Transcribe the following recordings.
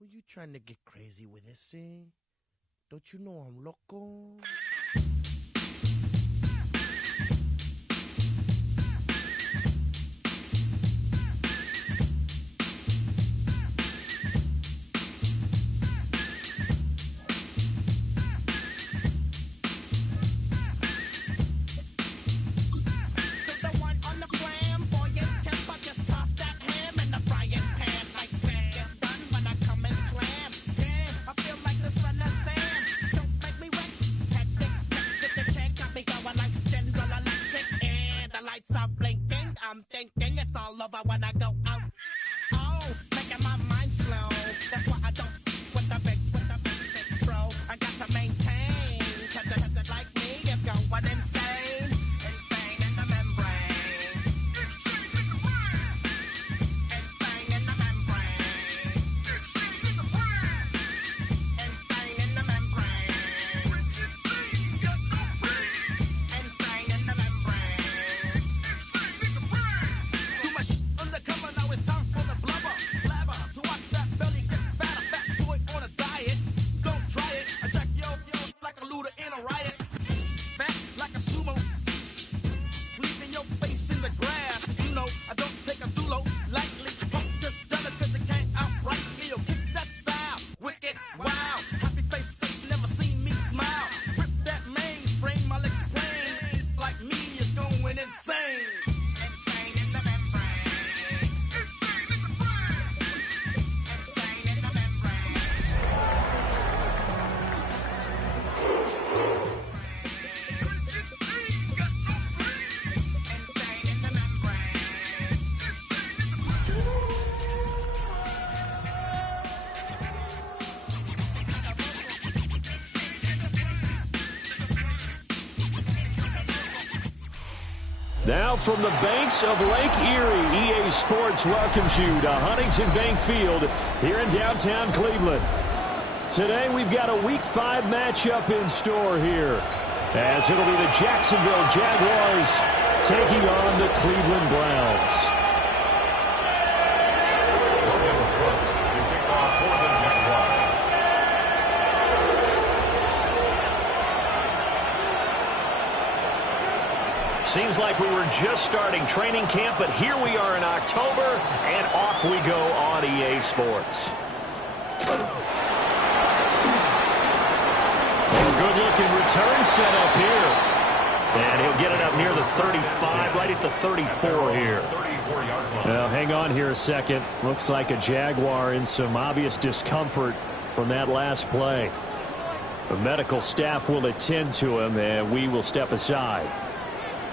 Were you trying to get crazy with this, eh? Don't you know I'm loco? I'm thinking it's all over when I go out. Oh, making my mind slow. That's why I don't with the big bro. I got to maintain, cause it like me is going insane. Insane in the membrane. Insane in the membrane. Insane in the brain. Insane in the membrane. Insane in the membrane. Now from the banks of Lake Erie, EA Sports welcomes you to Huntington Bank Field here in downtown Cleveland. Today we've got a Week 5 matchup in store here, as it'll be the Jacksonville Jaguars taking on the Cleveland Browns. Seems like we were just starting training camp, but here we are in October, and off we go on EA Sports. Good-looking return set up here. And he'll get it up near the 35, right at the 34 here. Now, hang on here a second. Looks like a Jaguar in some obvious discomfort from that last play. The medical staff will attend to him, and we will step aside.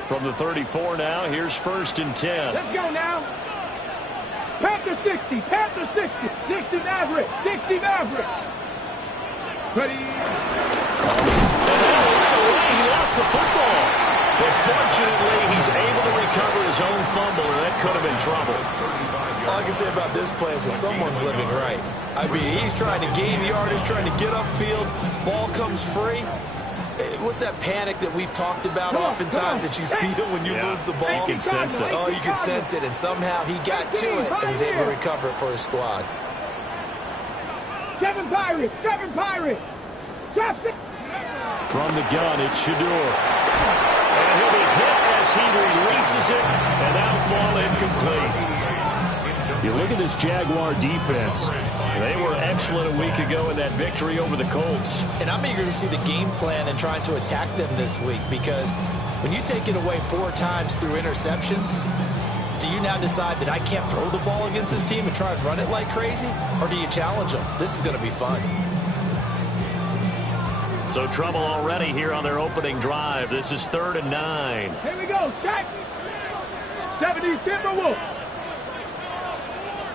From the 34 now, here's 1st and 10. Let's go now. Panther 60, Panther 60, 60 Maverick, 60 Maverick. Ready? He lost the football. But fortunately, he's able to recover his own fumble, and that could have been trouble. All I can say about this play is that someone's living right. I mean, he's trying to gain yardage, trying to get upfield. Ball comes free. what's that panic that we've talked about oftentimes that you feel when you lose the ball? You can sense it. Oh, you can sense it, and somehow he got to it and was able to recover it for his squad. 7 Pirates! 7 Pirates! Drops it! From the gun, it's Shedeur. And he'll be hit as he releases it, and that'll fall incomplete. You look at this Jaguar defense. They were excellent a week ago in that victory over the Colts. And I'm eager to see the game plan and trying to attack them this week, because when you take it away 4 times through interceptions, do you now decide that I can't throw the ball against this team and try and run it like crazy? Or do you challenge them? This is going to be fun. So trouble already here on their opening drive. This is 3rd and 9. Here we go, Shaq. 70 Timberwolves.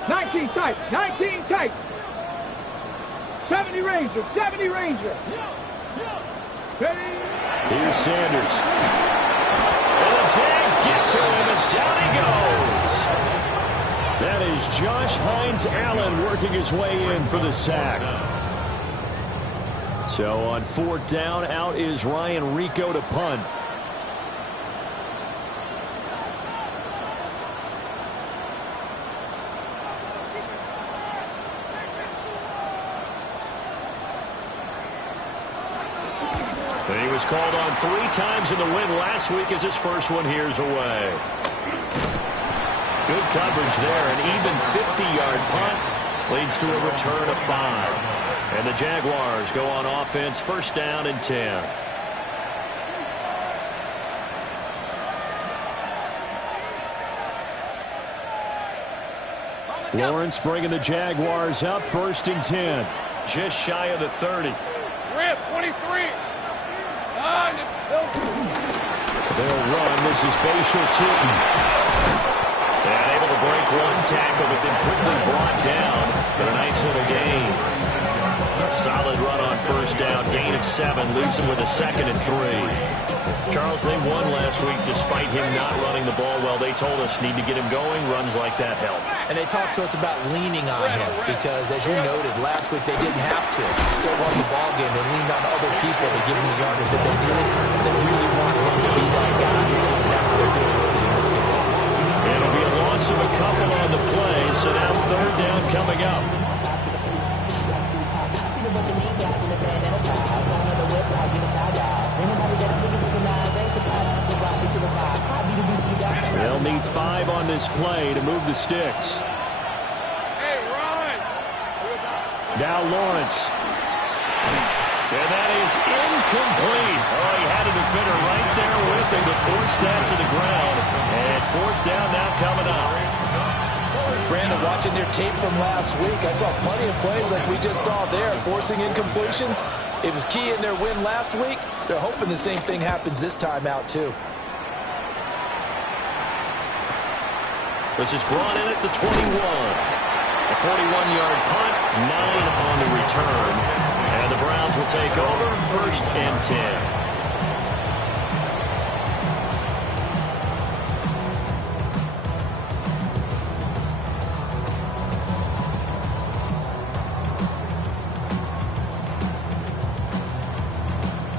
19 tight, 19 tight. 70 Rangers, 70 Rangers. Ready? Here's Sanders. And the Jags get to him as down he goes. That is Josh Hines-Allen working his way in for the sack. So on 4th down, out is Ryan Rico to punt. And he was called on 3 times in the win last week as his first one here's away. Good coverage there. An even 50-yard punt leads to a return of 5. And the Jaguars go on offense, 1st down and 10. Lawrence bringing the Jaguars up, 1st and 10. Just shy of the 30. Rip, 23. They'll run. This is Bashal Tutin. And able to break 1 tackle, but then quickly brought down for a nice little gain. A solid run on 1st down, gain of 7, leaves him with a 2nd and 3. Charles, they won last week despite him not running the ball well. They told us need to get him going. Runs like that help. And they talked to us about leaning on him because, as you noted, last week they didn't have to. Still won the ball game. They leaned on other people to give him the yardage that they needed. They really want him to be that guy, and that's what they're doing early in this game. It'll be a loss of a couple on the play, so now 3rd down coming up. They'll need 5 on this play to move the sticks. Hey, Ron. Now Lawrence. And that is incomplete. Oh, he had a defender right there with him to force that to the ground. And 4th down now coming up. Brandon, watching their tape from last week, I saw plenty of plays like we just saw there, forcing incompletions. It was key in their win last week. They're hoping the same thing happens this time out, too. This is brought in at the 21. A 41-yard punt, 9 on the return. And the Browns will take over, 1st and 10.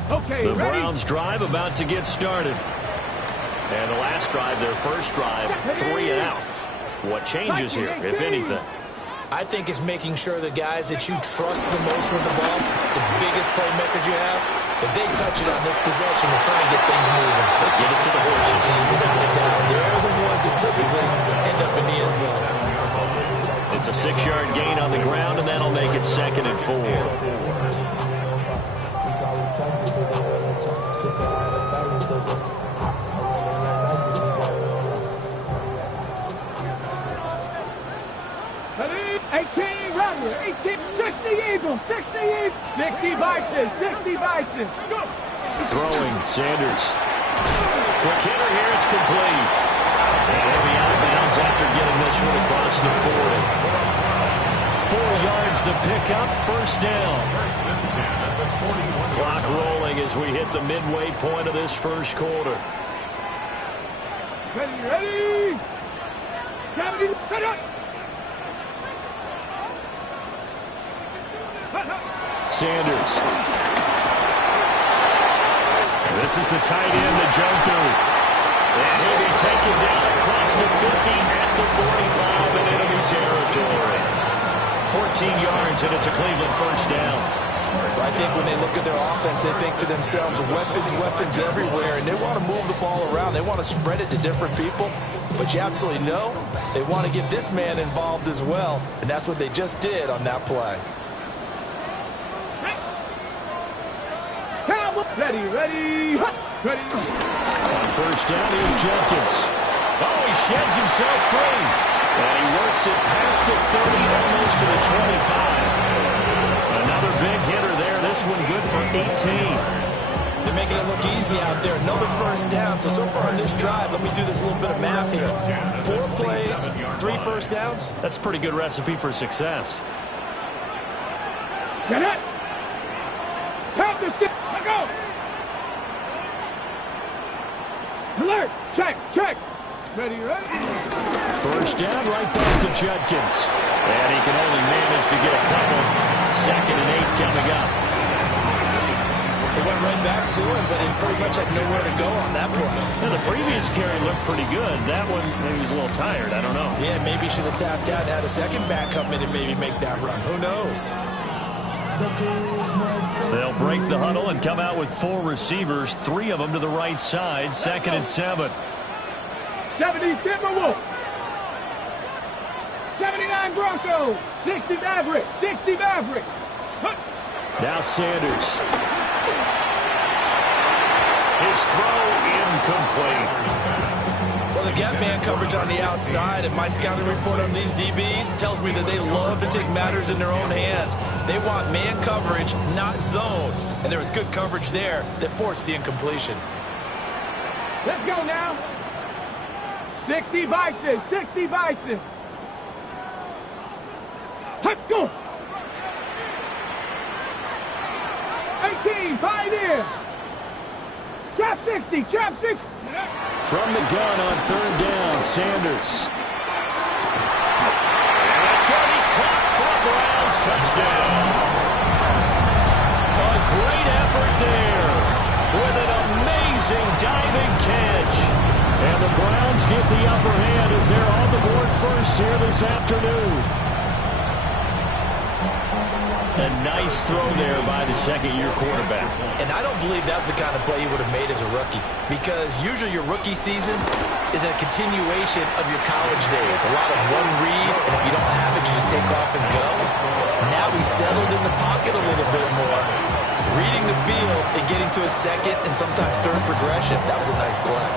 Okay, The ready? Browns drive about to get started. And the last drive, their first drive, 3 and out. What changes here, if anything? I think it's making sure the guys that you trust the most with the ball, the biggest playmakers you have, if they touch it on this possession to try and get things moving. Get it to the horses. And without a doubt, they're the ones that typically end up in the end zone. It's a 6-yard gain on the ground, and that'll make it 2nd and 4. Ready? 18 Runner, 18, 60 Eagles, 60 Eagles, 60 Vikings, 60 Vikings. Go! Throwing, Sanders. Quick hitter here, it's complete. And he'll be out of bounds after getting this one across the 40. 4 yards the pickup, 1st down. Clock rolling as we hit the midway point of this first quarter. Ready? 70, set up! Sanders. This is the tight end, Njoku. And he'll be taken down across the 50 at the 45 in enemy territory. 14 yards, and it's a Cleveland first down. I think when they look at their offense, they think to themselves, weapons everywhere, and they want to move the ball around. They want to spread it to different people, but you absolutely know they want to get this man involved as well, and that's what they just did on that play. Ready. On first down, here's Jenkins. Oh, he sheds himself free. And he works it past the 30, almost to the 25. Another big hitter there. This one good for 18. They're making it look easy out there. Another first down. So far on this drive, let me do this little bit of math here. 4 plays, 3 first downs. That's a pretty good recipe for success. Get it. Have the stick. Let go. Alert. Check. Ready. First down, right back to Judkins. And he can only manage to get a couple. 2nd and 8 coming up. It went right back to him, but he pretty much had nowhere to go on that play. And the previous carry looked pretty good. That one, maybe he was a little tired. I don't know. Yeah, maybe he should have tapped out and had a second back come in and maybe make that run. Who knows? They'll break the huddle and come out with 4 receivers, 3 of them to the right side. 2nd and 7. 70 Timberwolves. 79 Broncos. 60 Mavericks. Now Sanders. His throw incomplete. Well, the gap man coverage on the outside, and my scouting report on these DBs tells me that they love to take matters in their own hands. They want man coverage, not zone. And there was good coverage there that forced the incompletion. Let's go now. 60 Bison. Let's go. 18 Pioneer. Trap 60. From the gun on 3rd down, Sanders. And that's going to be caught for a Browns touchdown. A great effort there with an amazing diving catch. And the Browns get the upper hand as they're on the board first here this afternoon. A nice throw there by the 2nd-year quarterback. And I don't believe that was the kind of play he would have made as a rookie, because usually your rookie season is a continuation of your college days. A lot of one read, and if you don't have it, you just take off and go. Now he's settled in the pocket a little bit more, reading the field and getting to his 2nd and sometimes 3rd progression. That was a nice play.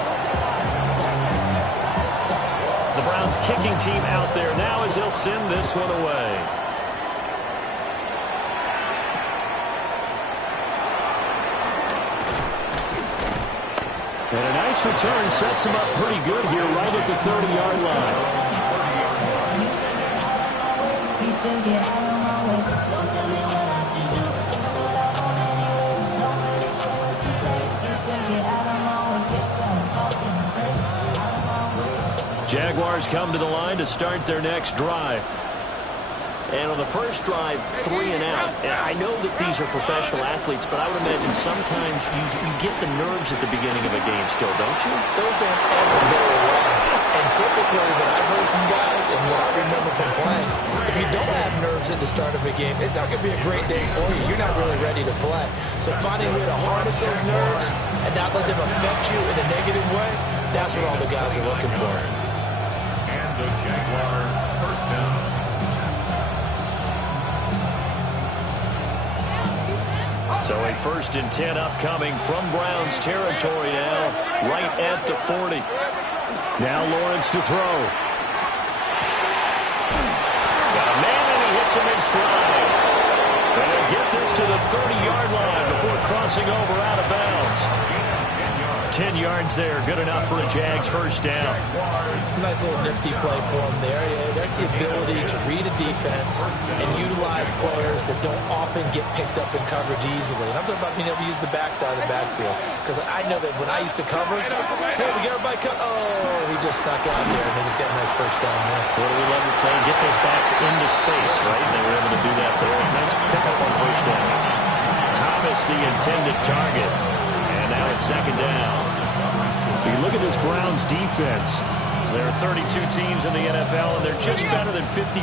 The Browns kicking team out there now as they'll send this one away. And a nice return sets him up pretty good here right at the 30-yard line. Jaguars come to the line to start their next drive. And on the first drive, 3 and out. And I know that these are professional athletes, but I would imagine sometimes you get the nerves at the beginning of a game still, don't you? Those don't ever go away. And typically what I've heard from guys and what I remember from playing, if you don't have nerves at the start of a game, it's not going to be a great day for you. You're not really ready to play. So finding a way to harness those nerves and not let them affect you in a negative way, that's what all the guys are looking for. And the Jaguar first down. So a 1st and 10 upcoming from Browns territory now, right at the 40. Now Lawrence to throw. Got a man and he hits him in stride. And they'll get this to the 30-yard line before crossing over out of bounds. 10 yards there, good enough for a Jags first down. Nice little nifty play for him there. Yeah, that's the ability to read a defense and utilize players that don't often get picked up in coverage easily. And I'm talking about being able to use the backside of the backfield. Because I know that when I used to cover, hey, we got everybody cut. Oh, he just snuck out there, and they just got a nice first down there. What do we love to say? Get those backs into space, right? And they were able to do that there. Nice pickup on first down. Thomas, the intended target. And now it's second down. You look at this Browns defense. There are 32 teams in the NFL, and they're just better than 50%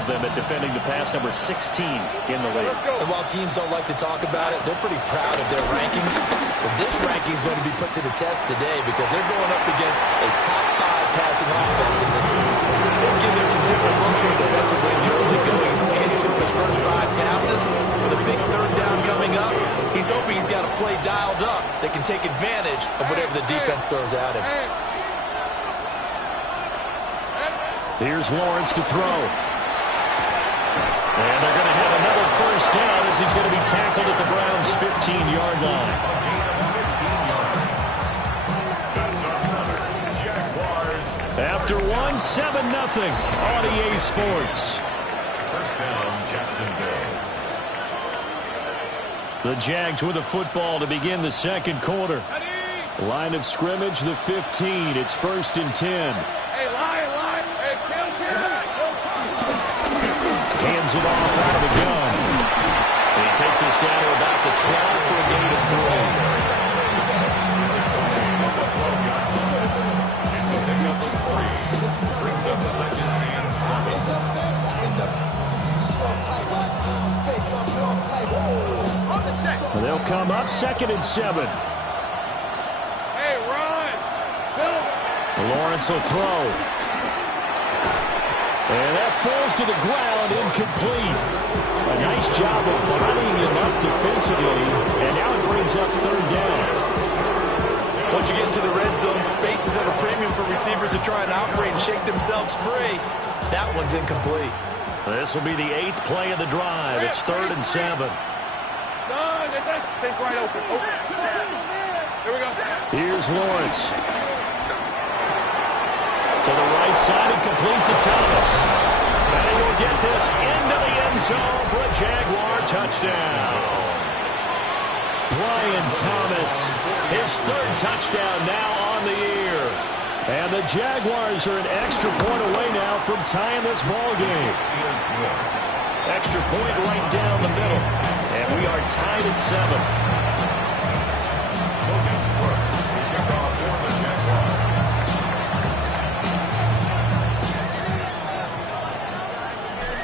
of them at defending the pass, number 16 in the league. And while teams don't like to talk about it, they're pretty proud of their rankings. But this ranking is going to be put to the test today because they're going up against a top 5 passing offense in this one. They'll give him some different looks here defensively in the early going. He's into his first 5 passes. With a big third down coming up, he's hoping he's got a play dialed up that can take advantage of whatever the defense throws at him. Here's Lawrence to throw. And they're going to have another first down as he's going to be tackled at the Browns' 15-yard line. After 1, 7-0 on EA Sports. First down, Jacksonville. The Jags with the football to begin the second quarter. Line of scrimmage, the 15. It's 1st and 10. Hands it off out of the gun. And he takes us down to about the 12 for a gain of 3. Brings up 2nd and 7. They'll come up 2nd and 7. Hey, run! Lawrence will throw. And that falls to the ground, incomplete. A nice job of bodying him up defensively, and now it brings up 3rd down. Once you get into the red zone, space is at a premium for receivers to try and operate and shake themselves free. That one's incomplete. This will be the 8th play of the drive. It's 3rd and 7. Son, think right open. Here we go. Here's Lawrence. To the right side and complete to Thomas. And he will get this into the end zone for a Jaguar touchdown. Brian Thomas, his 3rd touchdown now on the year. And the Jaguars are an extra point away now from tying this ball game. Extra point right down the middle. And we are tied at 7.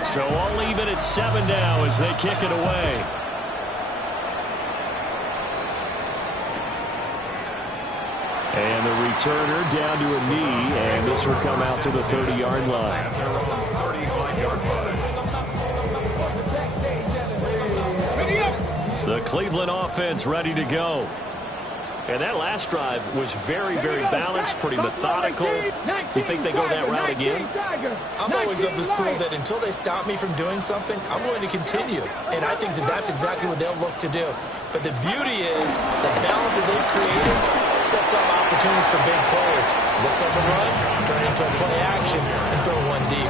So all even at 7 now as they kick it away. And the returner down to a knee, and this will come out to the 30-yard line. The Cleveland offense ready to go. And that last drive was very, very balanced, pretty methodical. You think they go that route again? I'm always of the school that until they stop me from doing something, I'm going to continue. And I think that that's exactly what they'll look to do. But the beauty is the balance that they've created sets up opportunities for big plays. Looks like a run, turn it into a play action, and throw one deep.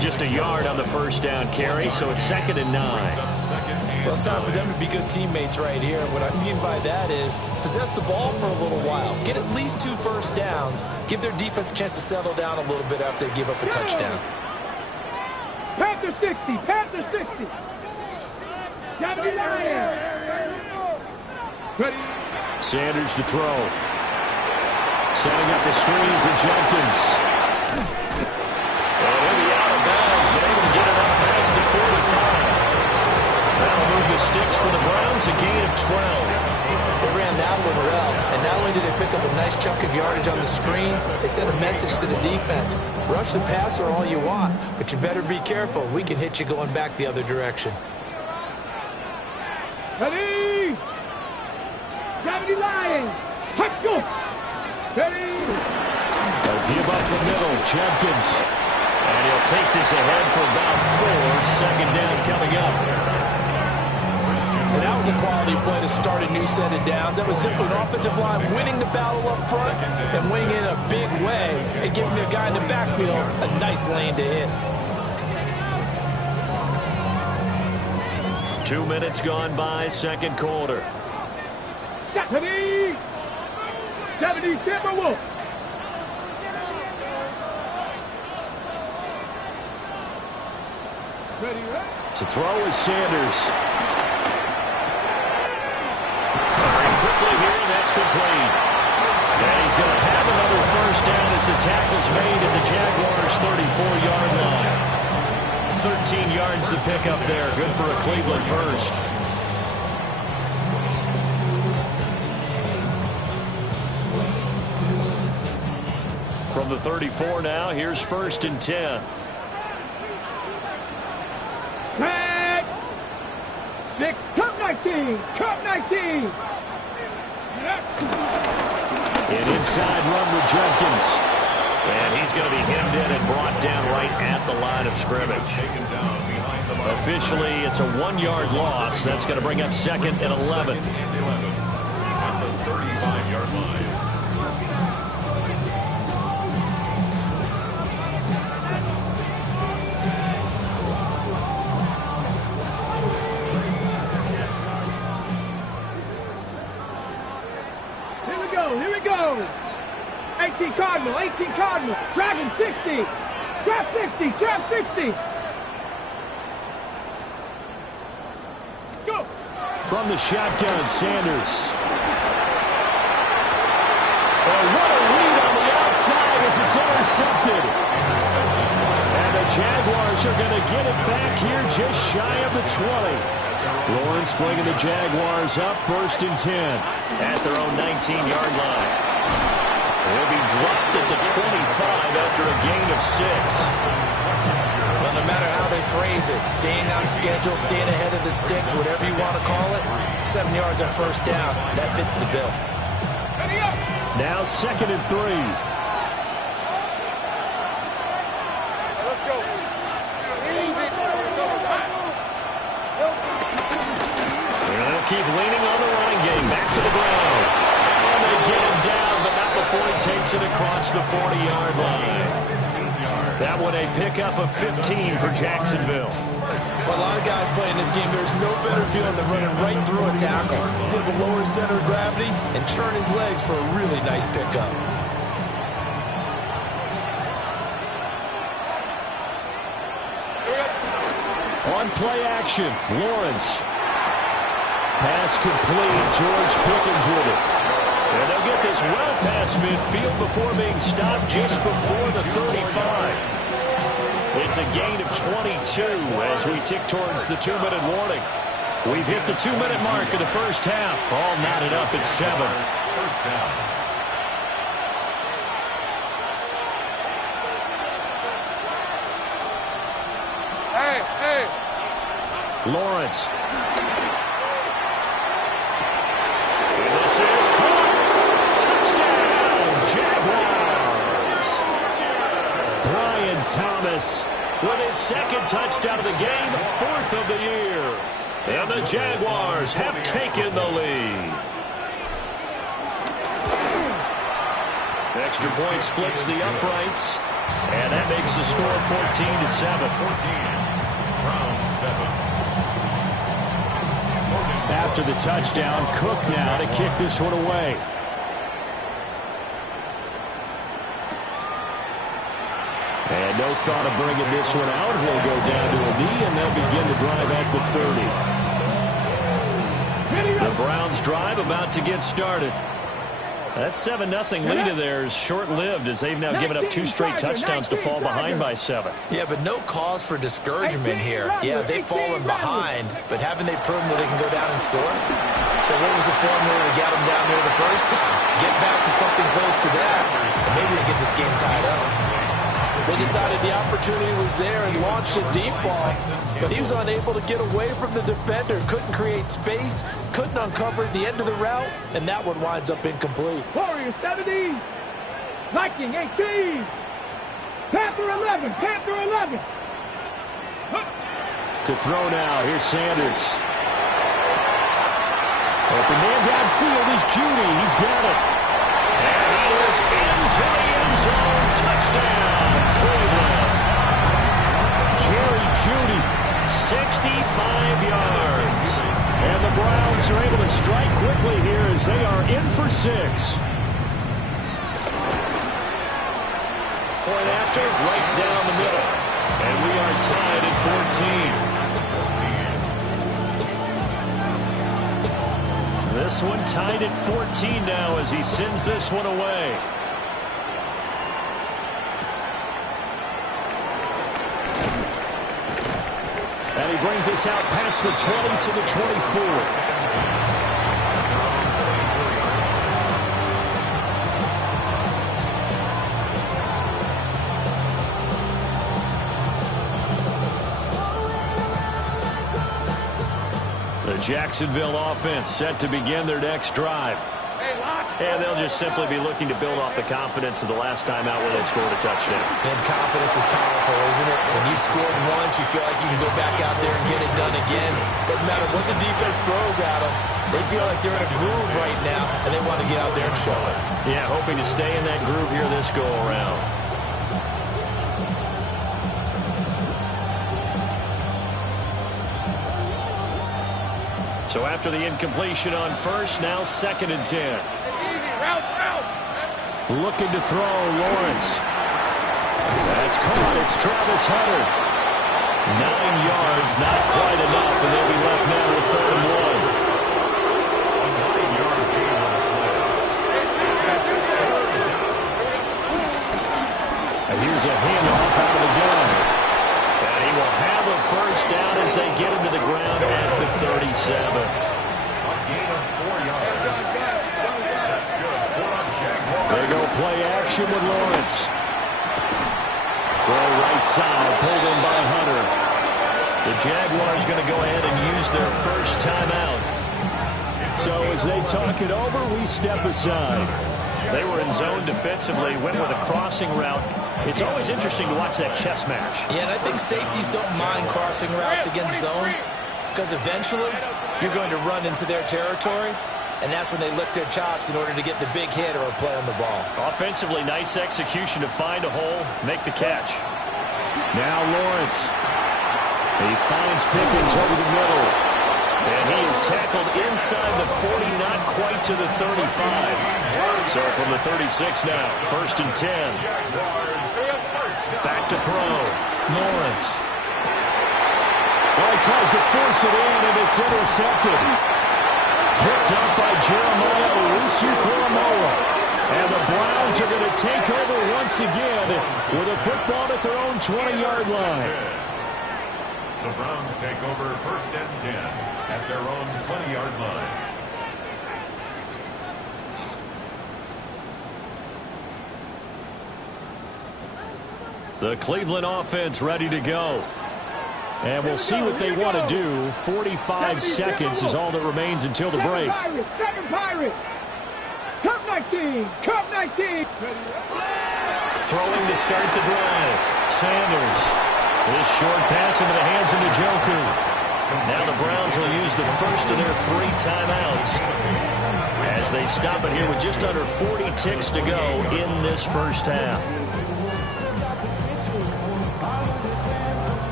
Just a yard on the first down carry, so it's 2nd and 9. Well, it's time for them to be good teammates right here. And what I mean by that is possess the ball for a little while. Get at least 2 first downs. Give their defense a chance to settle down a little bit after they give up a touchdown. Panther 60, Panther 60. Johnny Lion. Ready. Sanders to throw. Setting up the screen for Jenkins. And he'll be out of bounds, but able to get it up past the 45. That'll move the sticks for the Browns, a gain of 12. They ran that one well, and not only did they pick up a nice chunk of yardage on the screen, they sent a message to the defense. Rush the passer all you want, but you better be careful. We can hit you going back the other direction. Ready. Johnny Lion. Let's go. Ready. They'll give up the middle, Jenkins. And he'll take this ahead for about 4. 2nd down coming up. And that was a quality play to start a new set of downs. That was simply an offensive line winning the battle up front and winning in a big way and giving the guy in the backfield a nice lane to hit. 2 minutes gone by, second quarter. 70 Timberwolves. Ready, right? To throw is Sanders. complete. And he's going to have another first down as the tackle's made at the Jaguars' 34-yard line. 13 yards to pick up there. Good for a Cleveland first. From the 34 now, here's 1st and 10. Tag. 6. Cup 19. Cup 19. An inside run with Jenkins. And he's going to be hemmed in and brought down right at the line of scrimmage. Officially, it's a 1-yard loss. That's going to bring up 2nd and 11. At the 35-yard line. Here we go. 18 Cardinal, 18 Cardinal. Dragon 60. Trap 60, trap 60. Go. From the shotgun, Sanders. Oh, what a read on the outside as it's intercepted. And the Jaguars are going to get it back here just shy of the 20. Lawrence bringing the Jaguars up 1st and 10 at their own 19-yard line. He'll be dropped at the 25 after a gain of 6. Well, no matter how they phrase it, staying on schedule, staying ahead of the sticks, whatever you want to call it, 7 yards on first down, that fits the bill. Now 2nd and 3. Let's go. Easy. They'll keep leaning on the running game. Back to the ground. And they get him down, but not before he takes it across the 40-yard line. That one a pickup of 15 for Jacksonville. For a lot of guys playing this game, there's no better feeling than running right through a tackle. He's able to lower his center of gravity and churn his legs for a really nice pickup. On play action, Lawrence. Pass complete. George Pickens with it. And they'll get this well past midfield before being stopped just before the 35. It's a gain of 22 as we tick towards the 2-minute warning. We've hit the 2-minute mark of the first half. All knotted up at 7. First down. Lawrence. And this is caught. Touchdown, Jaguars. Brian Thomas with his 2nd touchdown of the game, 4th of the year. And the Jaguars have taken the lead. Extra point splits the uprights. And that makes the score 14-7. 14. Round 7. After the touchdown, Cook now to kick this one away. And no thought of bringing this one out. He'll go down to a knee, and they'll begin to drive at the 30. The Browns drive about to get started. That 7-0 lead of theirs short-lived as they've now given up 2 straight touchdowns to fall behind by 7. Yeah, but no cause for discouragement here. Yeah, they've fallen behind, but haven't they proven that they can go down and score? So what was the formula to get them down there the first time? Get back to something close to that, and maybe they get this game tied up. They decided the opportunity was there and launched a deep ball, but he was unable to get away from the defender, couldn't create space, couldn't uncover the end of the route, and that one winds up incomplete. Warriors 70, Viking 18, Panther 11, Panther 11. To throw now, here's Sanders. Open man downfield is Judy, he's got it. And he is into the end zone, touchdown. Jerry Jeudy, 65 yards. And the Browns are able to strike quickly here as they are in for 6. Point after, right down the middle. And we are tied at 14. This this one tied at 14 now as he sends this one away. And he brings us out past the 20 to the 24. The Jacksonville offense set to begin their next drive. And they'll just simply be looking to build off the confidence of the last time out where they scored a touchdown. And confidence is powerful, isn't it? When you've scored once, you feel like you can go back out there and get it done again. Doesn't matter what the defense throws at them. They feel like they're in a groove right now, and they want to get out there and show it. Yeah, hoping to stay in that groove here this go-around. So after the incompletion on first, now 2nd and 10. Looking to throw, Lawrence. That's caught. It's Travis Hunter. 9 yards, not quite enough, and they'll be left now with 3rd and 1. And here's a handoff out of the gun. And he will have a first down as they get him to the ground at the 37. They go play action with Lawrence. Throw right side, pulled in by Hunter. The Jaguars going to go ahead and use their first timeout. So as they talk it over, we step aside. They were in zone defensively, went with a crossing route. It's always interesting to watch that chess match. Yeah, and I think safeties don't mind crossing routes against zone because eventually you're going to run into their territory, and that's when they lick their chops in order to get the big hit or a play on the ball. Offensively, nice execution to find a hole, make the catch. Now Lawrence. He finds Pickens over the middle. And he is tackled inside the 40, not quite to the 35. So from the 36 now, 1st and 10. Back to throw. Lawrence. Well, he tries to force it in, and it's intercepted. Picked up by Jeremiah Owusu-Koramoah. And the Browns are going to take over once again with a football at their own 20-yard line. The Browns take over 1st and 10 at their own 20-yard line. The Cleveland offense ready to go. And we'll see what they want to do. 45 seconds is all that remains until the break. Second Pirates. Cup 19. Cup 19. Throwing to start the drive. Sanders. This short pass into the hands of Njoku. Now the Browns will use the first of their 3 timeouts as they stop it here with just under 40 ticks to go in this first half.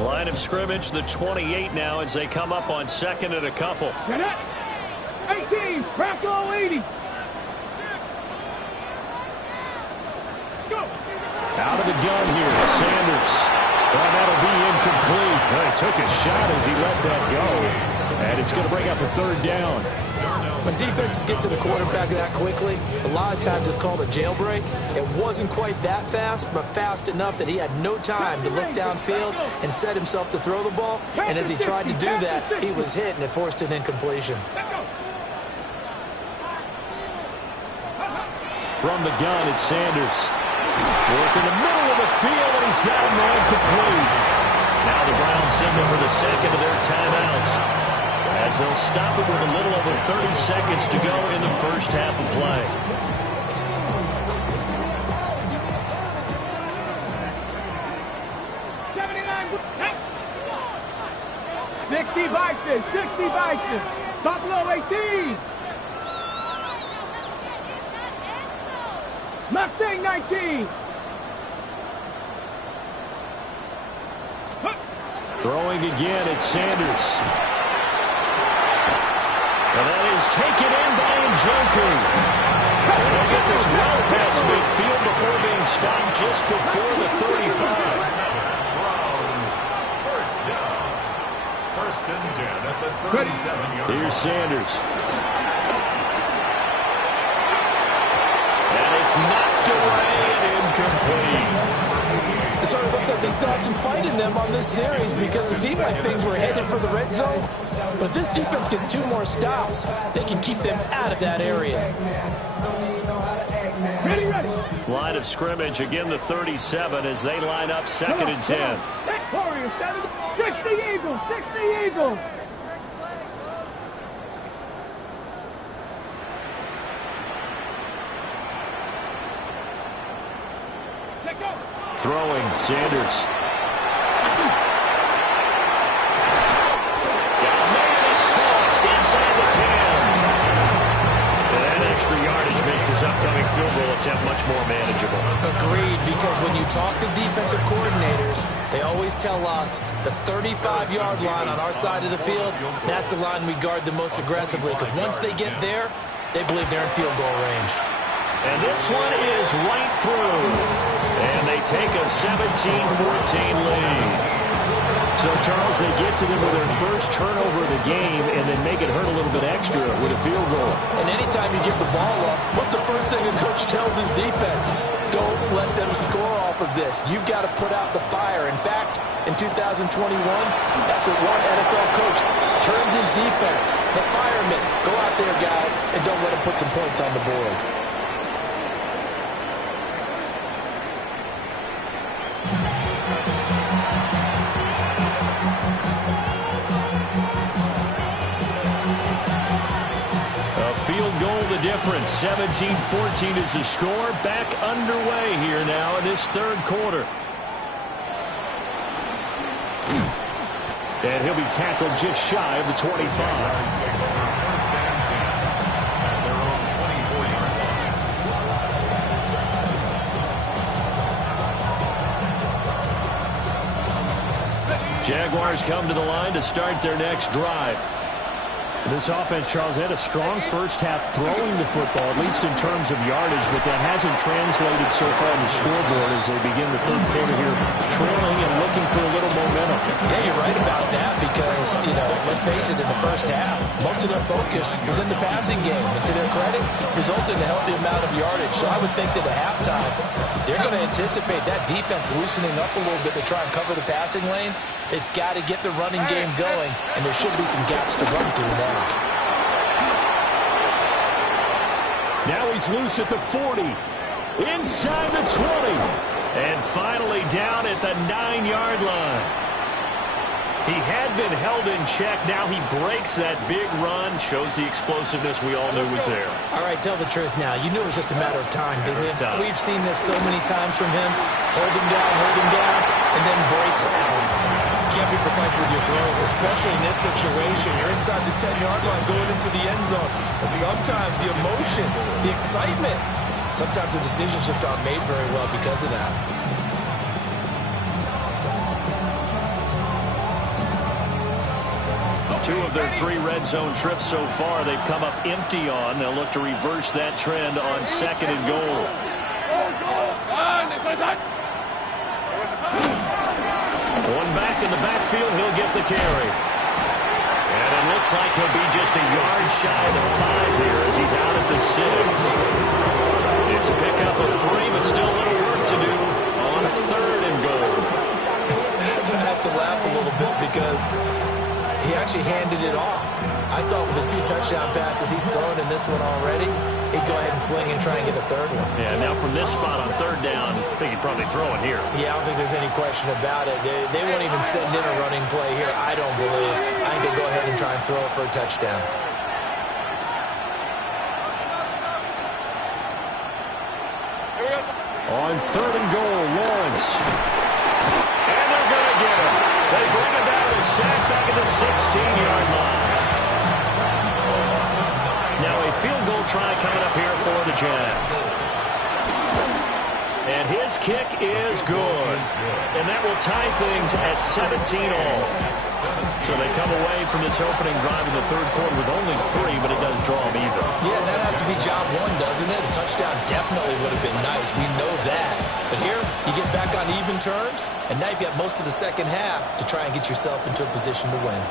Line of scrimmage, the 28 now as they come up on 2nd and a couple. 18, Bracco 80. Out of the gun here, Sanders. Well, that'll be incomplete. Well, he took a shot as he let that go. And it's going to bring up a 3rd down. When defenses get to the quarterback that quickly, a lot of times it's called a jailbreak. It wasn't quite that fast, but fast enough that he had no time to look downfield and set himself to throw the ball. And as he tried to do that, he was hit, and it forced an incompletion. From the gun, it's Sanders. Work in the middle of the field, and he's got him there complete. Now the Browns signal for the 2nd of their timeouts, as they'll stop it with a little over 30 seconds to go in the first half of play. 60 Bison, 60 Bison. Buffalo 18. Mustang 19. Throwing again, it's Sanders. And that is taken in by Njoku. And they'll get this well past midfield before being stopped just before the 35. First and 10 at the 37-yard line. Here's Sanders. And it's knocked away and incomplete. It sort of looks like they still have some fight in them on this series because it seemed like things were headed for the red zone. But if this defense gets 2 more stops, they can keep them out of that area. Ready. Line of scrimmage, again the 37 as they line up 2nd and 10. Warriors, 60 Eagles, 60 Eagles. Throwing, Sanders. It's caught inside the 10. And that extra yardage makes this upcoming field goal attempt much more manageable. Agreed, because when you talk to defensive coordinators, they always tell us the 35-yard line on our side of the field, that's the line we guard the most aggressively, because once they get there, they believe they're in field goal range. And this one is right through. And they take a 17-14 lead. So, Charles, they get to them with their first turnover of the game and then make it hurt a little bit extra with a field goal. And anytime you give the ball up, what's the first thing a coach tells his defense? Don't let them score off of this. You've got to put out the fire. In fact, in 2021, that's what one NFL coach termed his defense. The firemen. Go out there, guys, and don't let them put some points on the board. Field goal the difference. 17-14 is the score. Back underway here now in this third quarter. And he'll be tackled just shy of the 25. First and 10 at their own 24-yard line. Jaguars come to the line to start their next drive. This offense, Charles, had a strong first half throwing the football, at least in terms of yardage, but that hasn't translated so far on the scoreboard as they begin the third quarter here, trailing and looking for a little momentum. Yeah, you're right about that because, let's face it, in the first half, most of their focus was in the passing game. And to their credit, resulted in a healthy amount of yardage. So I would think that at halftime, they're going to anticipate that defense loosening up a little bit to try and cover the passing lanes. They've got to get the running game going, and there should be some gaps to run through now. Now he's loose at the 40, inside the 20, and finally down at the 9-yard line. He had been held in check. Now he breaks that big run, shows the explosiveness we all knew was there. All right, tell the truth now. You knew it was just a matter of time, didn't you? We've seen this so many times from him. Hold him down, and then breaks out. Can't be precise with your throws, especially in this situation. You're inside the 10-yard line going into the end zone. But sometimes the emotion, the excitement, sometimes the decisions just aren't made very well because of that. Two of their 3 red zone trips so far they've come up empty on. They'll look to reverse that trend on 2nd and goal. One back in the backfield, he'll get the carry. And it looks like he'll be just a yard shy of the 5 here as he's out at the 6. It's a pickup of 3, but still a little work to do on 3rd and goal. I have to laugh a little bit because he actually handed it off. I thought with the 2 touchdown passes he's thrown in this one already, he'd go ahead and fling and try and get a 3rd one. Yeah, now from this spot on 3rd down, I think he'd probably throw it here. Yeah, I don't think there's any question about it. They won't even send in a running play here, I don't believe. I think they go ahead and try and throw it for a touchdown. On 3rd and goal, Lawrence. And they're going to get him. They bring him down to sack back at the 16-yard line. Now a field goal try coming up here for the Jags. And his kick is good. And that will tie things at 17-all. So they come away from this opening drive in the 3rd quarter with only 3, but it does draw them even. Yeah, that has to be job 1, doesn't it? A touchdown definitely would have been nice. We know that. But here, you get back on even terms, and now you've got most of the second half to try and get yourself into a position to win.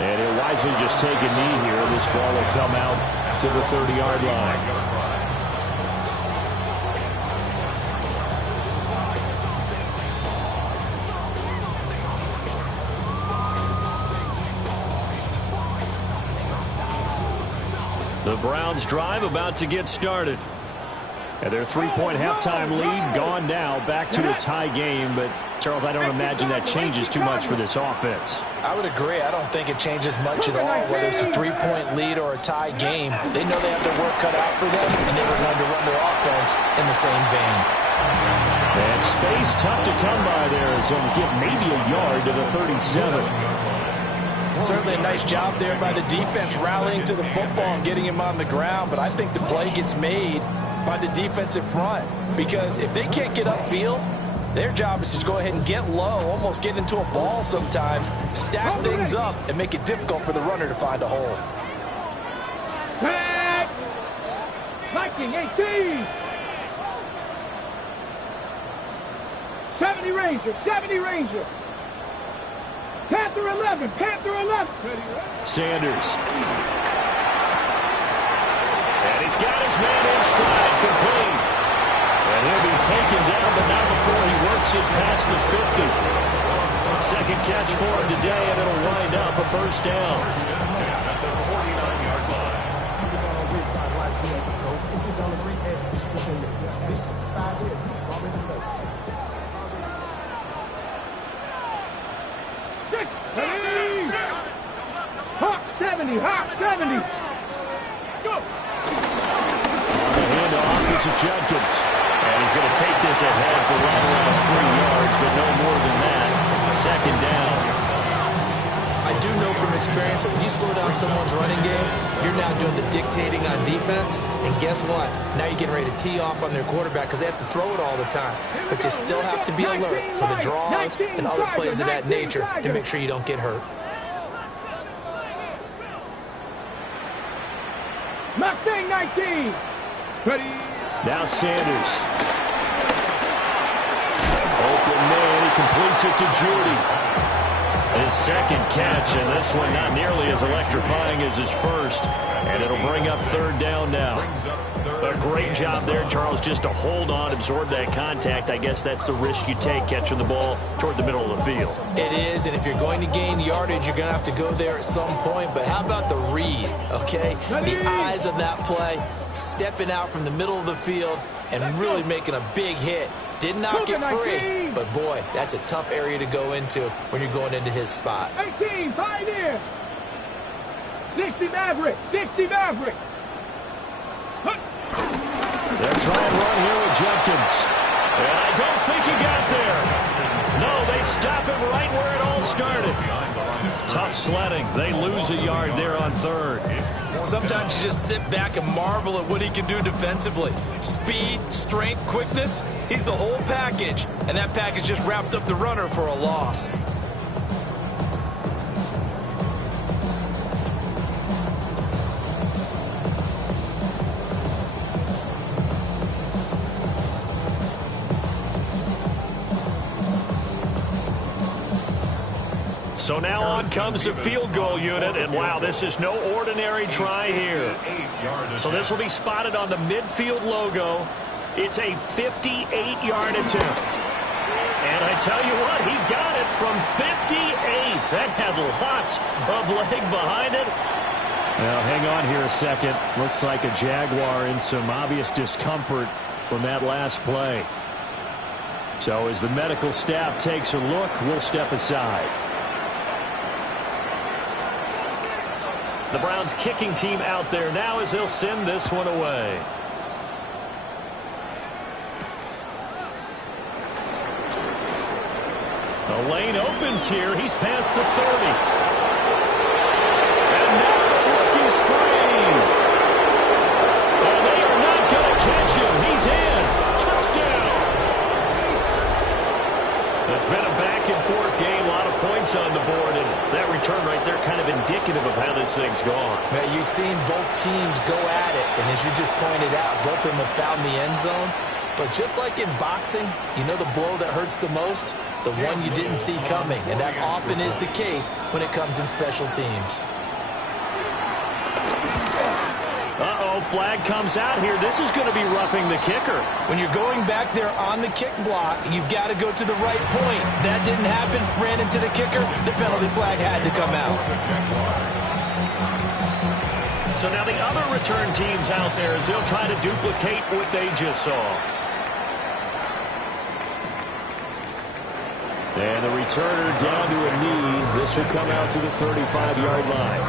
And he'll wisely just take a knee here. This ball will come out to the 30-yard line. The Browns drive about to get started. And their 3-point halftime lead gone now, back to a tie game. But, Charles, I don't imagine that changes too much for this offense. I would agree. I don't think it changes much at all, whether it's a 3-point lead or a tie game. They know they have their work cut out for them, and they were going to run their offense in the same vein. And space tough to come by there as they'll get maybe a yard to the 37. Certainly a nice job there by the defense rallying to the football and getting him on the ground, but I think the play gets made by the defensive front, because if they can't get upfield, their job is to go ahead and get low, almost get into a ball sometimes, stack things up, and make it difficult for the runner to find a hole. Back! Viking 18! 70 Ranger, 70 Ranger! Panther 11, Panther 11! Sanders. And he's got his man in stride, complete. And he'll be taken down, but not before he works it past the 50. Second catch for him today, and it'll wind up a first down. At the 49-yard line. Hawk 70, Hawk 70! Go! On the handoff, this is Jenkins. And he's going to take this ahead for right around 3 yards, but no more than that. Second down. I do know from experience that when you slow down someone's running game, you're now doing the dictating on defense. And guess what? Now you're getting ready to tee off on their quarterback because they have to throw it all the time. But you still have to be alert for the draws and other plays of that nature to make sure you don't get hurt. Mustang 19! Ready? Now Sanders. Open man, he completes it to Judy. His second catch, and this one not nearly as electrifying as his first. And it'll bring up third down now. A great job there, Charles, just to hold on, absorb that contact. I guess that's the risk you take catching the ball toward the middle of the field. It is, and if you're going to gain yardage, you're going to have to go there at some point. But how about the read, okay? The eyes of that play, stepping out from the middle of the field and really making a big hit. Did not get free, but boy, that's a tough area to go into when you're going into his spot. 18, Pioneer! 60 Maverick, 60 Maverick! They'll try and run here with Jenkins. And I don't think he got there. No, they stop him right where it all started. Tough sledding. They lose a yard there on third. Sometimes you just sit back and marvel at what he can do defensively. Speed, strength, quickness, he's the whole package. And that package just wrapped up the runner for a loss. So now on comes the field goal unit, and wow, this is no ordinary try here. So this will be spotted on the midfield logo. It's a 58-yard attempt. And I tell you what, he got it from 58. That had lots of leg behind it. Now, hang on here a second. Looks like a Jaguar in some obvious discomfort from that last play. So as the medical staff takes a look, we'll step aside. The Browns kicking team out there now as they'll send this one away. The lane opens here. He's past the 30. And now the rookie's free. And they are not going to catch him. He's in. Touchdown. It's been a back-and-forth game. A lot of points on the board. And that return right there kind of indicative of how this thing's gone. Now, you've seen both teams go at it. And as you just pointed out, both of them have found the end zone. But just like in boxing, you know the blow that hurts the most? The one you didn't see coming. And that often is the case when it comes in special teams. Uh-oh, flag comes out here. This is going to be roughing the kicker. When you're going back there on the kick block, you've got to go to the right point. That didn't happen. Ran into the kicker. The penalty flag had to come out. So now the other return teams out there as they'll try to duplicate what they just saw. And the returner down to a knee. This will come out to the 35-yard line.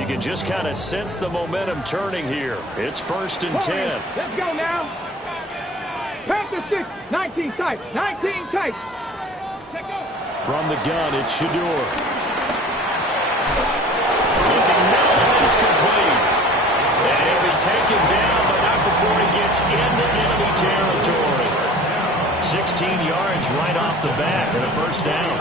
You can just kind of sense the momentum turning here. It's 1st and 10. Let's go now. Panther 6, 19 tight, 19 tight. From the gun, it's Shedeur. Looking now, it's complete. And he'll be taken down, but not before he gets into enemy territory. 16 yards right off the bat and a 1st down.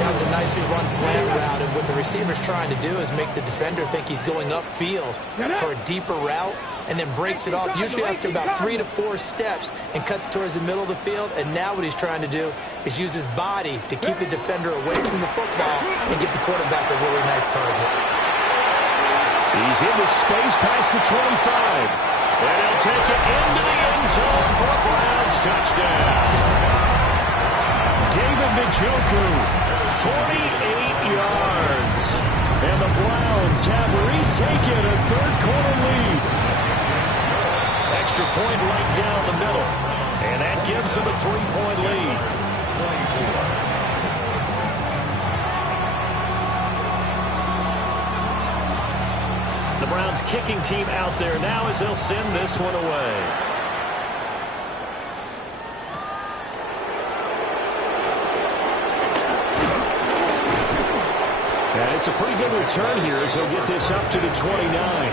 That was a nicely run slant route, and what the receiver's trying to do is make the defender think he's going upfield for a deeper route, and then breaks it off, usually after about 3 to 4 steps, and cuts towards the middle of the field. And now what he's trying to do is use his body to keep the defender away from the football and get the quarterback a really nice target. He's into space past the 25, and he'll take it into the end zone for a Browns touchdown. David Njoku. 48 yards. And the Browns have retaken a 3rd-quarter lead. Extra point right down the middle. And that gives them a 3-point lead. The Browns kicking team out there now as they'll send this one away. And it's a pretty good return here as he'll get this up to the 29.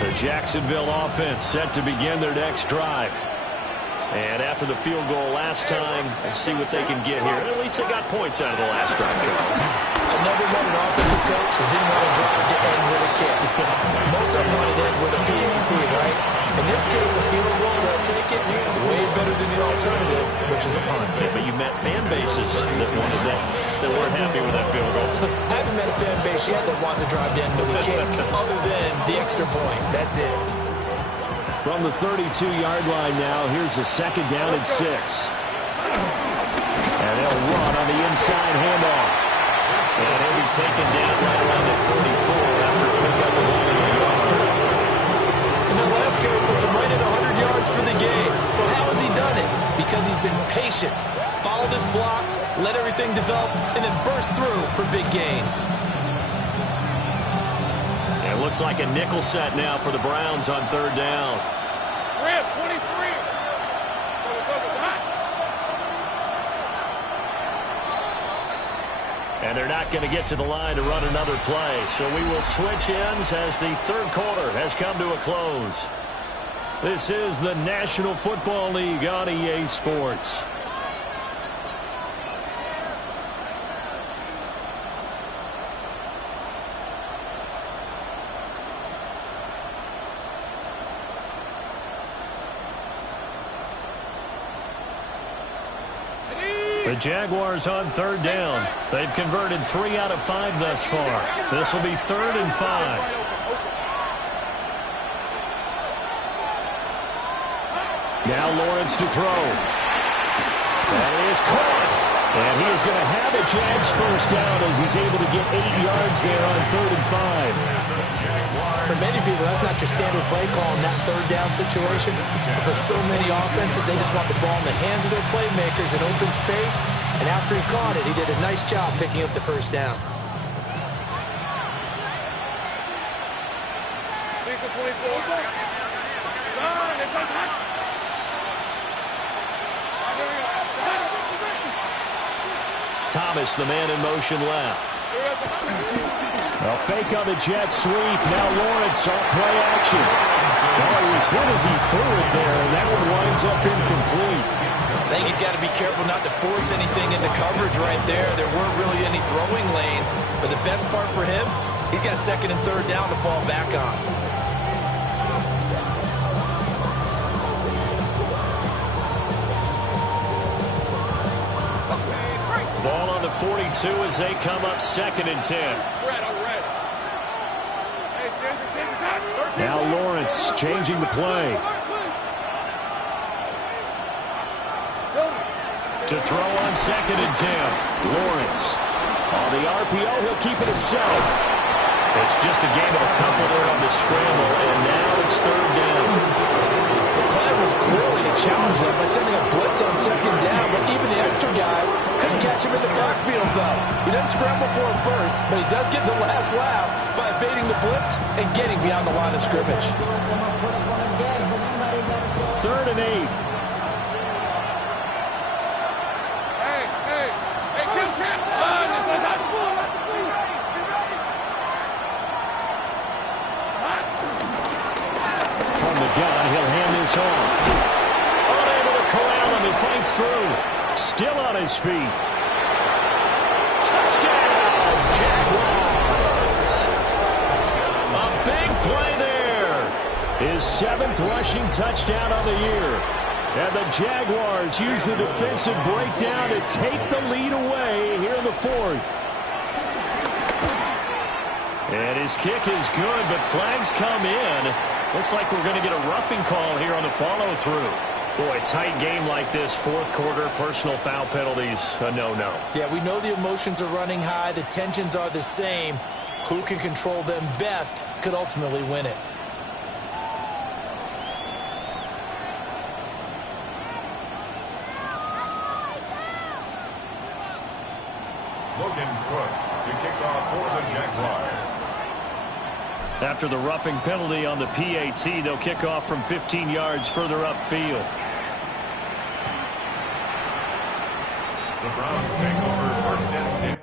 The Jacksonville offense set to begin their next drive. And after the field goal last time, we'll see what they can get here. At least they got points out of the last drive, Charles. I never met an offensive coach that didn't want to drive to end with a kick. Most of them wanted to end with a PAT, right? In this case, a field goal, they'll take it way better than the alternative, which is a punt. Yeah, but you met fan bases that wanted that weren't happy with that field goal. I haven't met a fan base yet that wants to drive to end with a kick, other than the extra point. That's it. From the 32-yard line now, here's a 2nd down and 6. And they'll run on the inside handoff. And he'll be taken down right around the 44 after a pick up of 1 yard. And the last carry puts him right at 100 yards for the game. So how has he done it? Because he's been patient, followed his blocks, let everything develop, and then burst through for big gains. It looks like a nickel set now for the Browns on 3rd down. 23. And they're not going to get to the line to run another play. So we will switch ends as the 3rd quarter has come to a close. This is the National Football League on EA Sports. The Jaguars on 3rd down. They've converted 3 out of 5 thus far. This will be 3rd and 5. Now Lawrence to throw. That is caught. And he is going to have a Jags 1st down as he's able to get 8 yards there on 3rd and 5. For many people, that's not your standard play call in that 3rd down situation. But for so many offenses, they just want the ball in the hands of their playmakers in open space. And after he caught it, he did a nice job picking up the 1st down. Thomas, the man in motion left. A fake on the jet sweep. Now Lawrence on play action. Oh, he was hit as he threw it there, and that one winds up incomplete. I think he's got to be careful not to force anything into coverage right there. There weren't really any throwing lanes, but the best part for him, he's got second and third down to fall back on. Ball on the 42 as they come up second and 10. Now Lawrence changing the play. To throw on second and 10. Lawrence. On the RPO, he'll keep it himself. It's just a game of a couple there on the scramble, and now it's third down. The plan was clearly to challenge them by sending a blitz on second down, but even the extra guys couldn't catch him in the backfield, though. He doesn't scramble for him first, but he does get the last laugh by evading the blitz and getting beyond the line of scrimmage. 3rd and 8. From the gun, he'll hand this off. Unable to corral him, he fights through. Still on his feet. Touchdown, Jaguars! A big play there. His 7th rushing touchdown on the year. And the Jaguars use the defensive breakdown to take the lead away here in the 4th. And his kick is good, but flags come in. Looks like we're going to get a roughing call here on the follow-through. Boy, tight game like this, 4th quarter, personal foul penalties, a no-no. Yeah, we know the emotions are running high. The tensions are the same. Who can control them best could ultimately win it. Logan Cook to kick off for the Jaguars. After the roughing penalty on the PAT, they'll kick off from 15 yards further upfield. The Browns take over 1st and 10.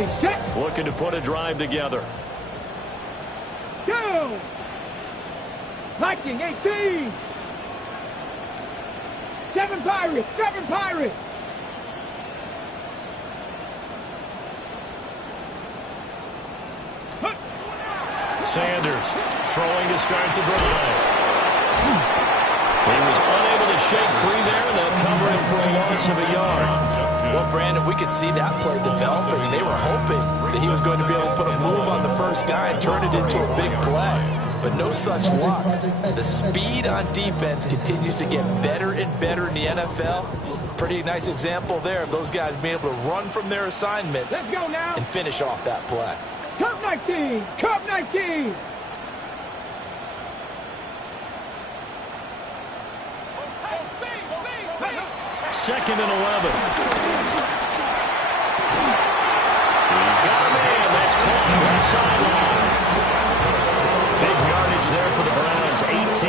Ready, set. Looking to put a drive together. Go. Viking 18. 7 Pirates. 7 Pirates. Sanders throwing to start the drive. He was unable to shake free there, and they'll cover him for a loss of a yard. Well, Brandon, we could see that play developing, and they were hoping that he was going to be able to put a move on the first guy and turn it into a big play. But no such luck. The speed on defense continues to get better and better in the NFL. Pretty nice example there of those guys being able to run from their assignments Let's go now. and finish off that play. Cup 19. Cup 19. Second and 11. He's got a man. That's caught left sideline. Big yardage there for the Browns, 18.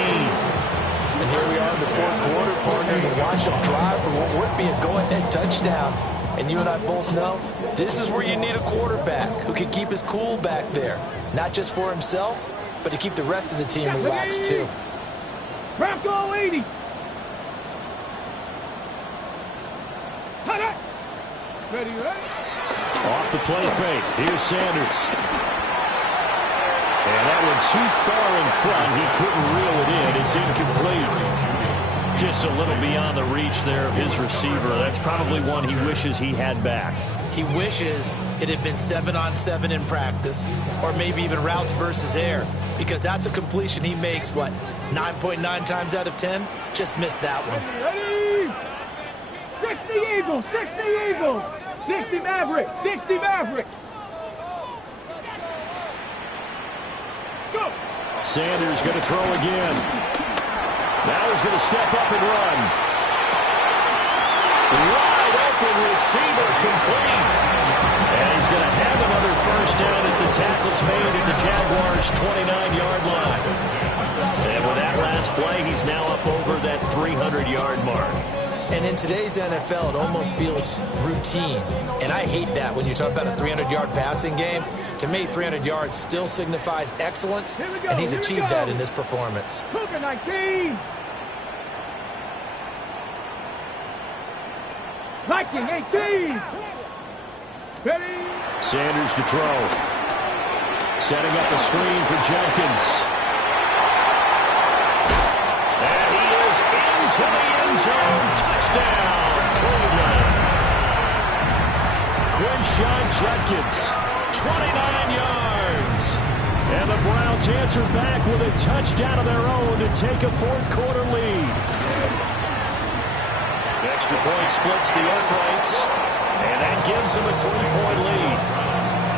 And here we are in the fourth quarter, partner, to watch them drive for what would be a go-ahead touchdown. And you and I both know this is where you need a quarterback who can keep his cool back there. Not just for himself, but to keep the rest of the team relaxed too. Bronco 80. Ready, ready. Off the play fake. Here's Sanders. And that one too far in front. He couldn't reel it in. It's incomplete. Just a little beyond the reach there of his receiver. That's probably one he wishes he had back. He wishes it had been 7-on-7 in practice, or maybe even routes versus air, because that's a completion he makes, what, 9.9 times out of 10? Just missed that one. Ready. 60 Eagles. 60 Eagles. 60 Maverick. 60 Maverick. Let's go. Sanders going to throw again. Now he's going to step up and run. Wide open receiver complete. And he's going to have another first down as the tackle's made at the Jaguars' 29-yard line. And with that last play, he's now up over that 300-yard mark. And in today's NFL, it almost feels routine. And I hate that when you talk about a 300-yard passing game. To me, 300 yards still signifies excellence, and he's achieved that in this performance. Cougar 19. Viking 18. Ready. Sanders to throw. Setting up a screen for Jenkins. And he is into the end zone. Touchdown, Cleveland. Quinshon Jenkins, 29 yards. And the Browns answer back with a touchdown of their own to take a fourth quarter lead. The extra point splits the uprights, and that gives them a 3-point lead.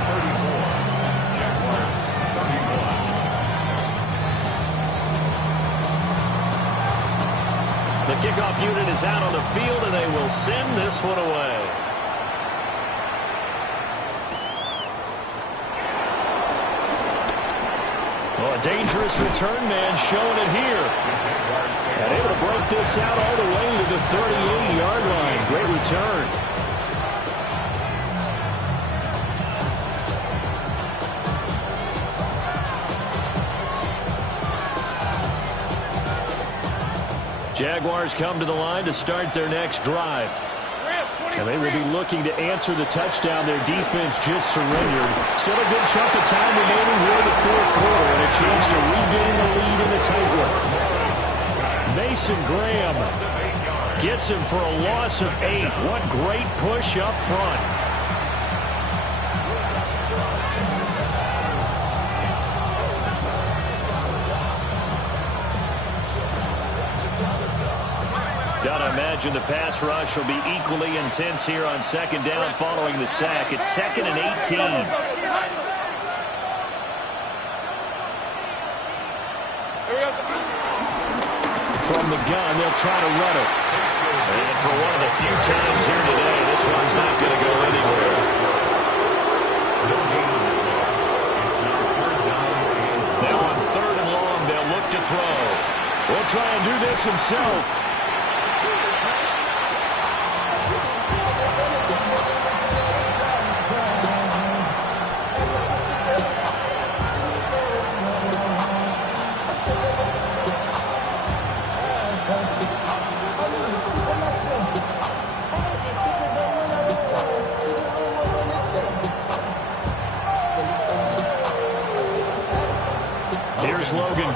34. Jaguars 31. The kickoff unit is out on the field, and they will send this one away. Well, a dangerous return man showing it here. And able to break this out all the way to the 38-yard line. Great return. Jaguars come to the line to start their next drive. And they will be looking to answer the touchdown. Their defense just surrendered. Still a good chunk of time remaining here in the fourth quarter, and a chance to regain the lead in the tightrope. Mason Graham gets him for a loss of 8. What great push up front. Gotta imagine the pass rush will be equally intense here on second down following the sack. It's 2nd and 18. From the gun, they'll try to run it. And for one of the few times here today, this one's not going to go anywhere. Now on 3rd and long, they'll look to throw. Will try and do this himself.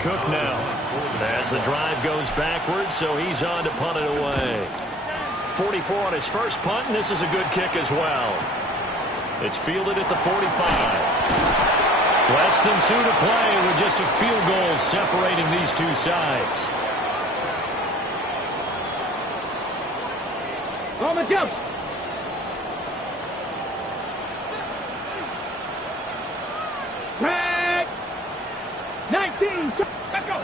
Cook now. As the drive goes backwards, so he's on to punt it away. 44 on his first punt, and this is a good kick as well. It's fielded at the 45. Less than 2 to play with just a field goal separating these two sides. On the jump. Drag. 19. Let's go.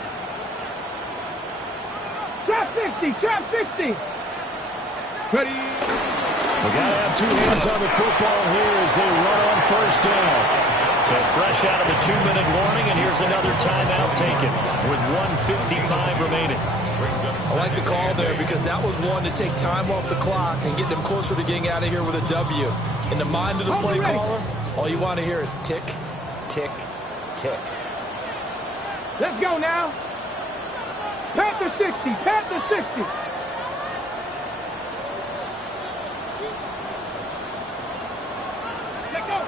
Trap 60. Trap 60. Ready. We got to have two hands on the football here as they run on first down. So fresh out of the 2-minute warning, and here's another timeout taken with 1:55 remaining. I like the call there because that was one to take time off the clock and get them closer to getting out of here with a W. In the mind of the play caller, all you want to hear is tick, tick, tick. Let's go now. Panther 60. Panther 60. Let's go.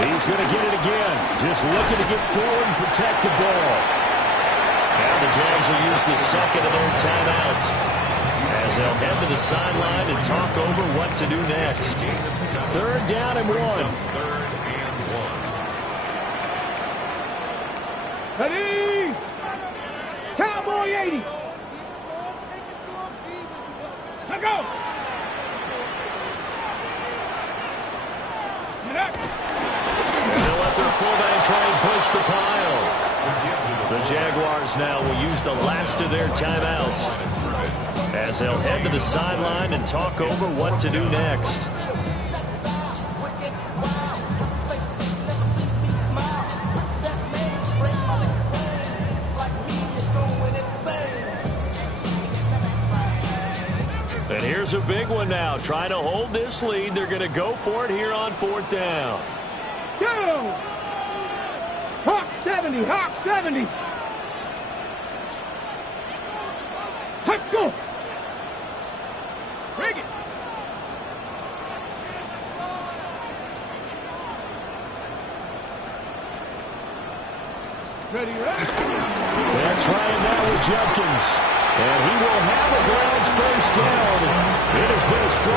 He's going to get it again. Just looking to get forward and protect the ball. Now the Jags will use the second of their timeouts as they'll head to the sideline and talk over what to do next. 3rd down and 1. 3rd and 1. Ready. Cowboy 80. Let's go. Get up. And they'll let their fullback try and push the pile. The Jaguars now will use the last of their timeouts as they'll head to the sideline and talk over what to do next. And here's a big one now. Trying to hold this lead. They're going to go for it here on 4th down. Go. Hawk 70. Hawk 70. Let's go. Bring it. Ready, ready. They'll try it now with Jenkins. And he will have a Browns first down. It has been a strong